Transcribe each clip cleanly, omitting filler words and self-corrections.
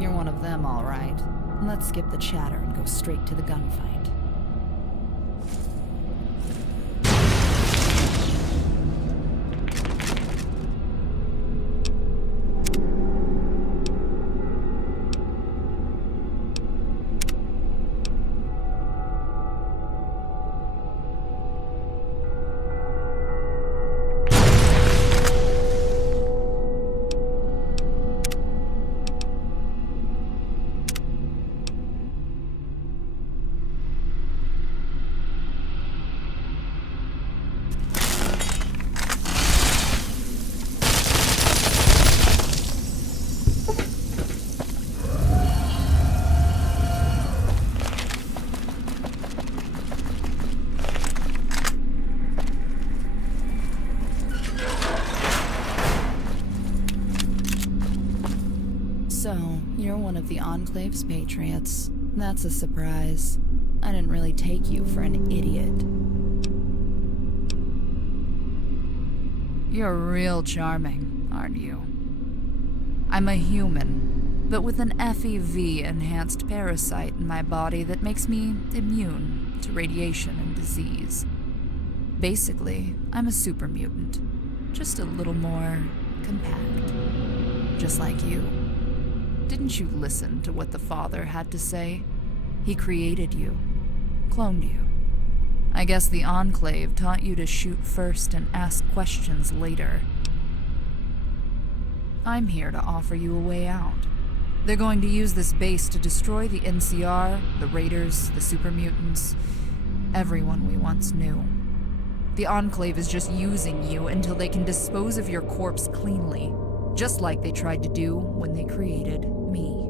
you're one of them, all right. Let's skip the chatter and go straight to the gunfight. So, you're one of the Enclave's patriots. That's a surprise. I didn't really take you for an idiot. You're real charming, aren't you? I'm a human, but with an FEV-enhanced parasite in my body that makes me immune to radiation and disease. Basically, I'm a super mutant, just a little more compact. Just like you. Didn't you listen to what the Father had to say? He created you, cloned you. I guess the Enclave taught you to shoot first and ask questions later. I'm here to offer you a way out. They're going to use this base to destroy the NCR, the Raiders, the super mutants, everyone we once knew. The Enclave is just using you until they can dispose of your corpse cleanly, just like they tried to do when they created me.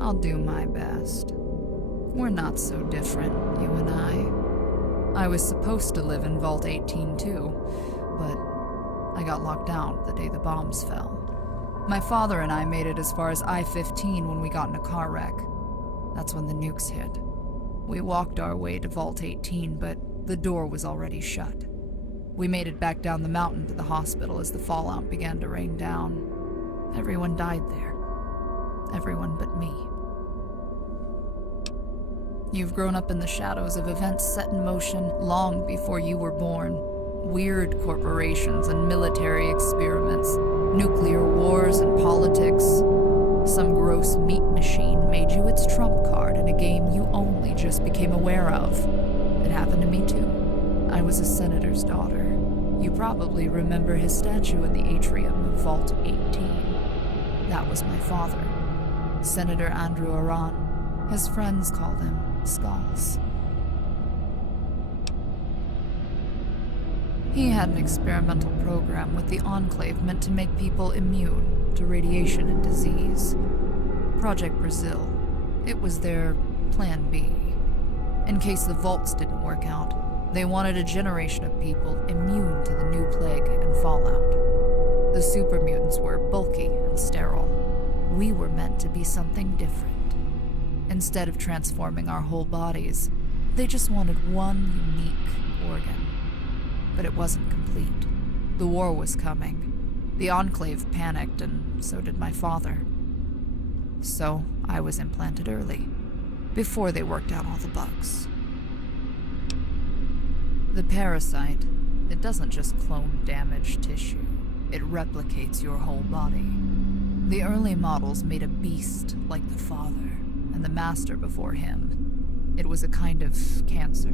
I'll do my best. We're not so different, you and I. I was supposed to live in Vault 18 too, but I got locked out the day the bombs fell. My father and I made it as far as I-15 when we got in a car wreck. That's when the nukes hit. We walked our way to Vault 18, but the door was already shut. We made it back down the mountain to the hospital as the fallout began to rain down. Everyone died there. Everyone but me. You've grown up in the shadows of events set in motion long before you were born. Weird corporations and military experiments, nuclear wars and politics. Some gross meat machine made you its trump card in a game you only just became aware of. It happened to me too. I was a senator's daughter. You probably remember his statue in the atrium of Vault 18. That was my father, Senator Andrew Aran. His friends called him Skulls. He had an experimental program with the Enclave meant to make people immune to radiation and disease. Project Brazil. It was their Plan B. In case the vaults didn't work out, they wanted a generation of people immune to the new plague and fallout. The super mutants were bulky and sterile. We were meant to be something different. Instead of transforming our whole bodies, they just wanted one unique organ. But it wasn't complete. The war was coming. The Enclave panicked, and so did my father. So I was implanted early, before they worked out all the bugs. The parasite, it doesn't just clone damaged tissue. It replicates your whole body. The early models made a beast like the Father, and the Master before him. It was a kind of cancer.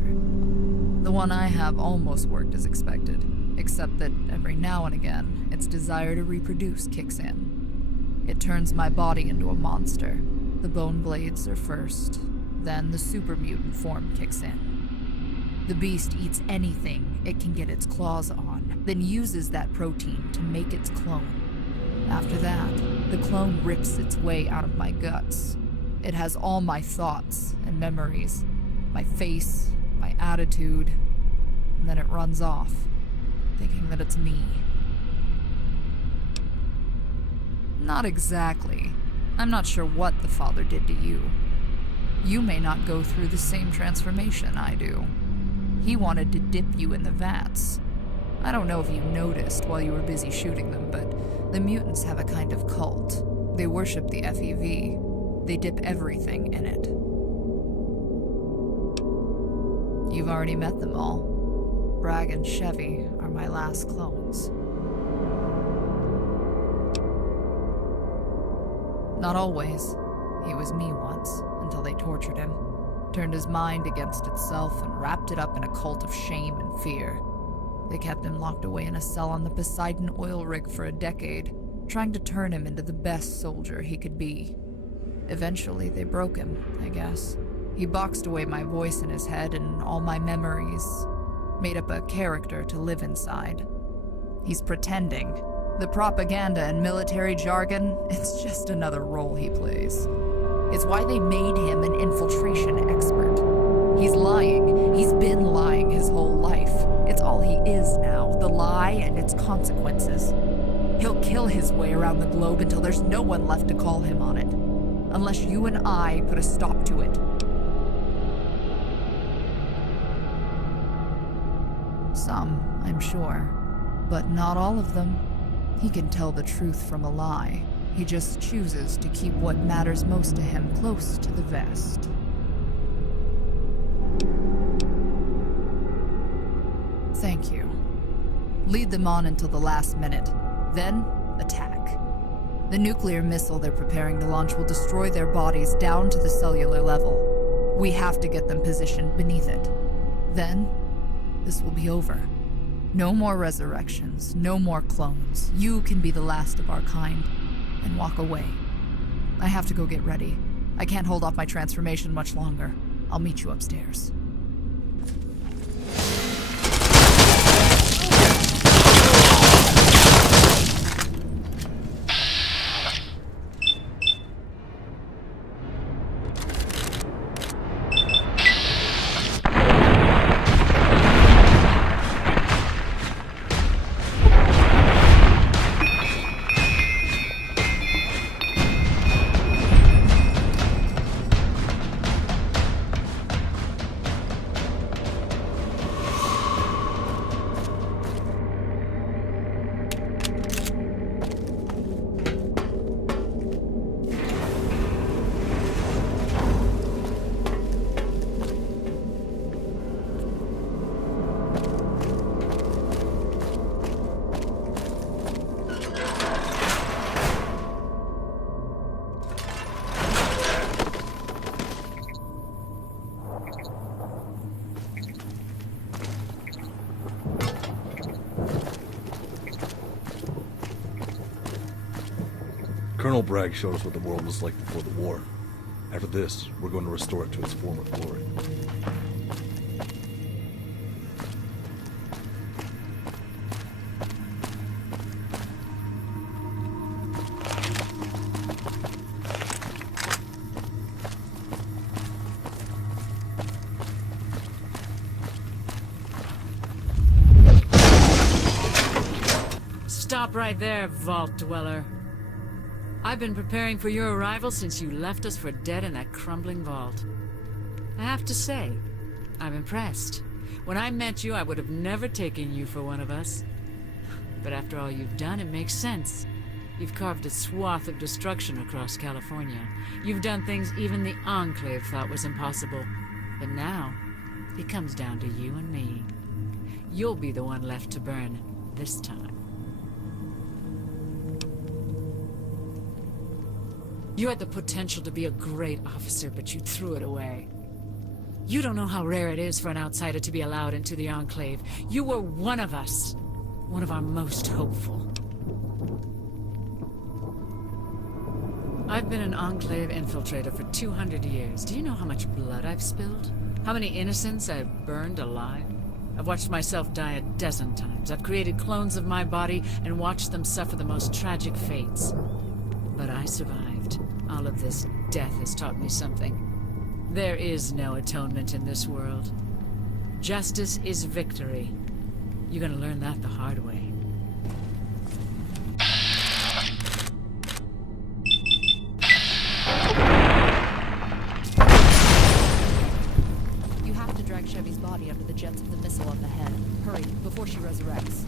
The one I have almost worked as expected, except that every now and again, its desire to reproduce kicks in. It turns my body into a monster. The bone blades are first, then the super mutant form kicks in. The beast eats anything it can get its claws on, then uses that protein to make its clone. After that, the clone rips its way out of my guts. It has all my thoughts and memories, my face, my attitude, and then it runs off, thinking that it's me. Not exactly. I'm not sure what the Father did to you. You may not go through the same transformation I do. He wanted to dip you in the vats. I don't know if you noticed while you were busy shooting them, but the mutants have a kind of cult. They worship the FEV. They dip everything in it. You've already met them all. Bragg and Chevy are my last clones. Not always. He was me once, until they tortured him. Turned his mind against itself and wrapped it up in a cult of shame and fear. They kept him locked away in a cell on the Poseidon oil rig for a decade, trying to turn him into the best soldier he could be. Eventually, they broke him, I guess. He boxed away my voice in his head and all my memories, made up a character to live inside. He's pretending. The propaganda and military jargon, it's just another role he plays. It's why they made him an infiltration expert. He's lying. He's been lying his whole life. It's all he is now, the lie and its consequences. He'll kill his way around the globe until there's no one left to call him on it. Unless you and I put a stop to it. Some, I'm sure, but not all of them. He can tell the truth from a lie. He just chooses to keep what matters most to him close to the vest. Thank you. Lead them on until the last minute. Then, attack. The nuclear missile they're preparing to launch will destroy their bodies down to the cellular level. We have to get them positioned beneath it. Then, this will be over. No more resurrections, no more clones. You can be the last of our kind, and walk away. I have to go get ready. I can't hold off my transformation much longer. I'll meet you upstairs. Colonel Bragg showed us what the world was like before the war. After this, we're going to restore it to its former glory. Stop right there, Vault Dweller. I've been preparing for your arrival since you left us for dead in that crumbling vault. I have to say, I'm impressed. When I met you, I would have never taken you for one of us. But after all you've done, it makes sense. You've carved a swath of destruction across California. You've done things even the Enclave thought was impossible. But now, it comes down to you and me. You'll be the one left to burn this time. You had the potential to be a great officer, but you threw it away. You don't know how rare it is for an outsider to be allowed into the Enclave. You were one of us. One of our most hopeful. I've been an Enclave infiltrator for 200 years. Do you know how much blood I've spilled? How many innocents I've burned alive? I've watched myself die a dozen times. I've created clones of my body and watched them suffer the most tragic fates. But I survived. All of this death has taught me something. There is no atonement in this world. Justice is victory. You're gonna learn that the hard way. You have to drag Chevy's body under the jets of the missile on the head. Hurry, before she resurrects.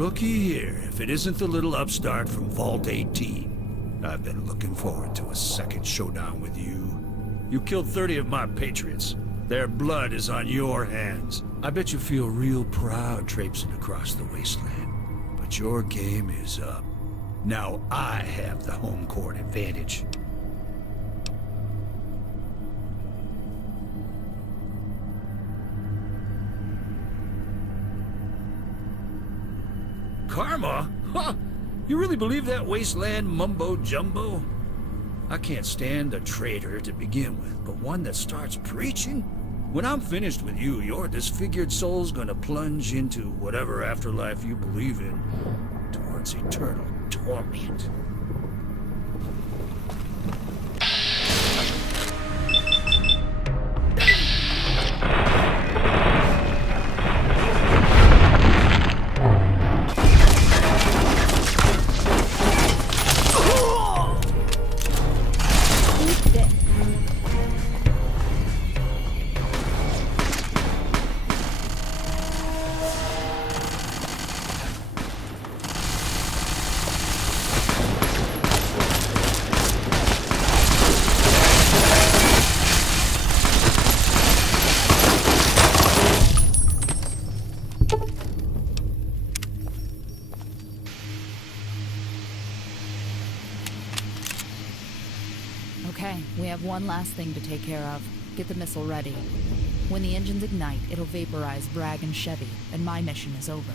Rookie here, if it isn't the little upstart from Vault 18. I've been looking forward to a second showdown with you. You killed 30 of my patriots. Their blood is on your hands. I bet you feel real proud traipsing across the wasteland. But your game is up. Now I have the home court advantage. Kharma? Huh? You really believe that wasteland mumbo-jumbo? I can't stand a traitor to begin with, but one that starts preaching? When I'm finished with you, your disfigured soul's gonna plunge into whatever afterlife you believe in, towards eternal torment. Okay, we have one last thing to take care of. Get the missile ready. When the engines ignite, it'll vaporize Bragg and Chevy, and my mission is over.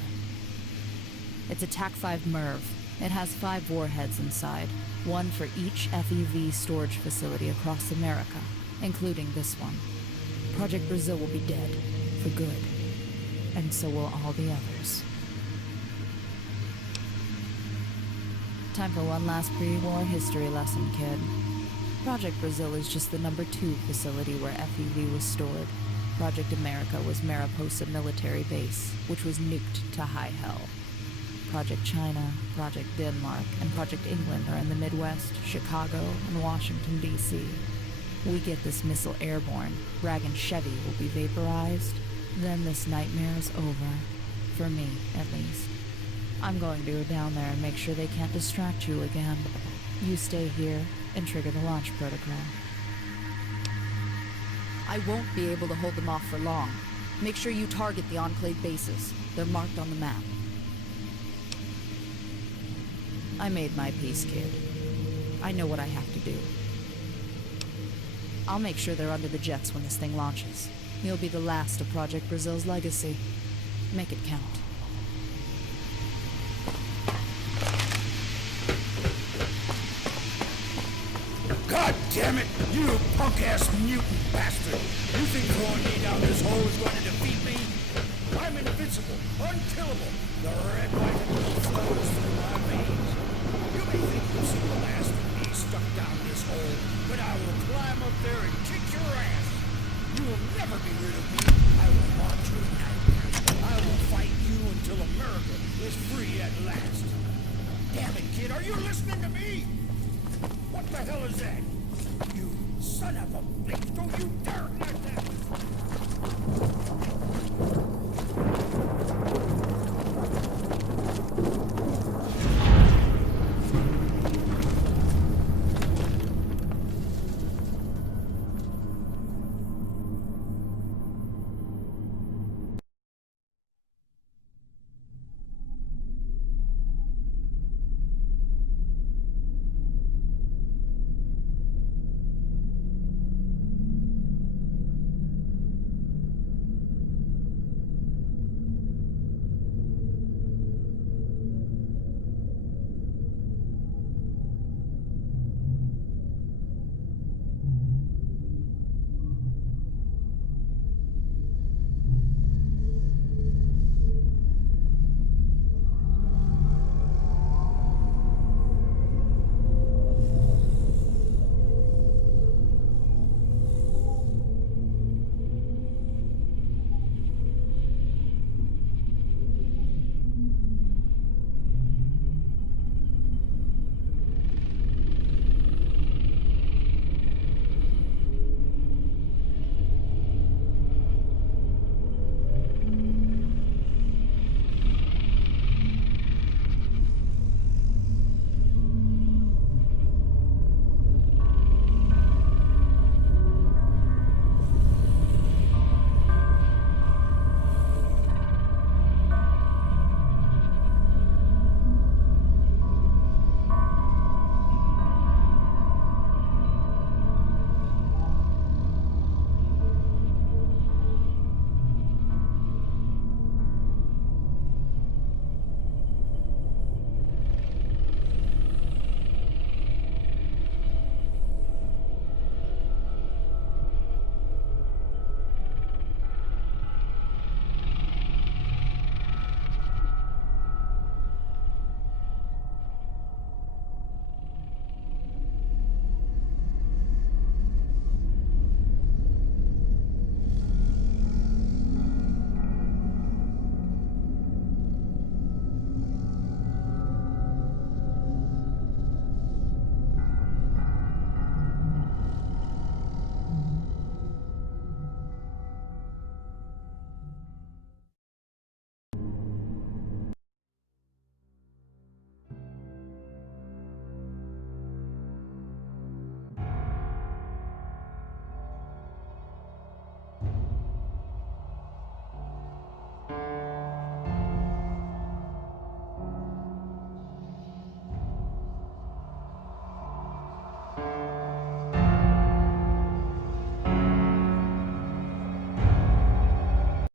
It's a TAC-5 MIRV. It has 5 warheads inside, one for each FEV storage facility across America, including this one. Project Brazil will be dead, for good. And so will all the others. Time for one last pre-war history lesson, kid. Project Brazil is just the #2 facility where FEV was stored. Project America was Mariposa Military Base, which was nuked to high hell. Project China, Project Denmark, and Project England are in the Midwest, Chicago, and Washington, D.C. We get this missile airborne, Bragg and Chevy will be vaporized, then this nightmare's over. For me, at least. I'm going to go down there and make sure they can't distract you again. You stay here and trigger the launch protocol. I won't be able to hold them off for long. Make sure you target the Enclave bases. They're marked on the map. I made my peace, kid. I know what I have to do. I'll make sure they're under the jets when this thing launches. You'll be the last of Project Brazil's legacy. Make it count. God damn it! You punk-ass mutant bastard! You think throwing me down this hole is going to defeat me? I'm invincible, unkillable. The red, white, and blue flows through my veins. You may think you'll see the last of me stuck down this hole, but I will climb up there and kick your ass. You will never be rid of me. I will haunt your nightmares. I will fight you until America is free at last. Damn it, kid, are you listening to me? What the hell is that? You son of a bitch, don't you dare let that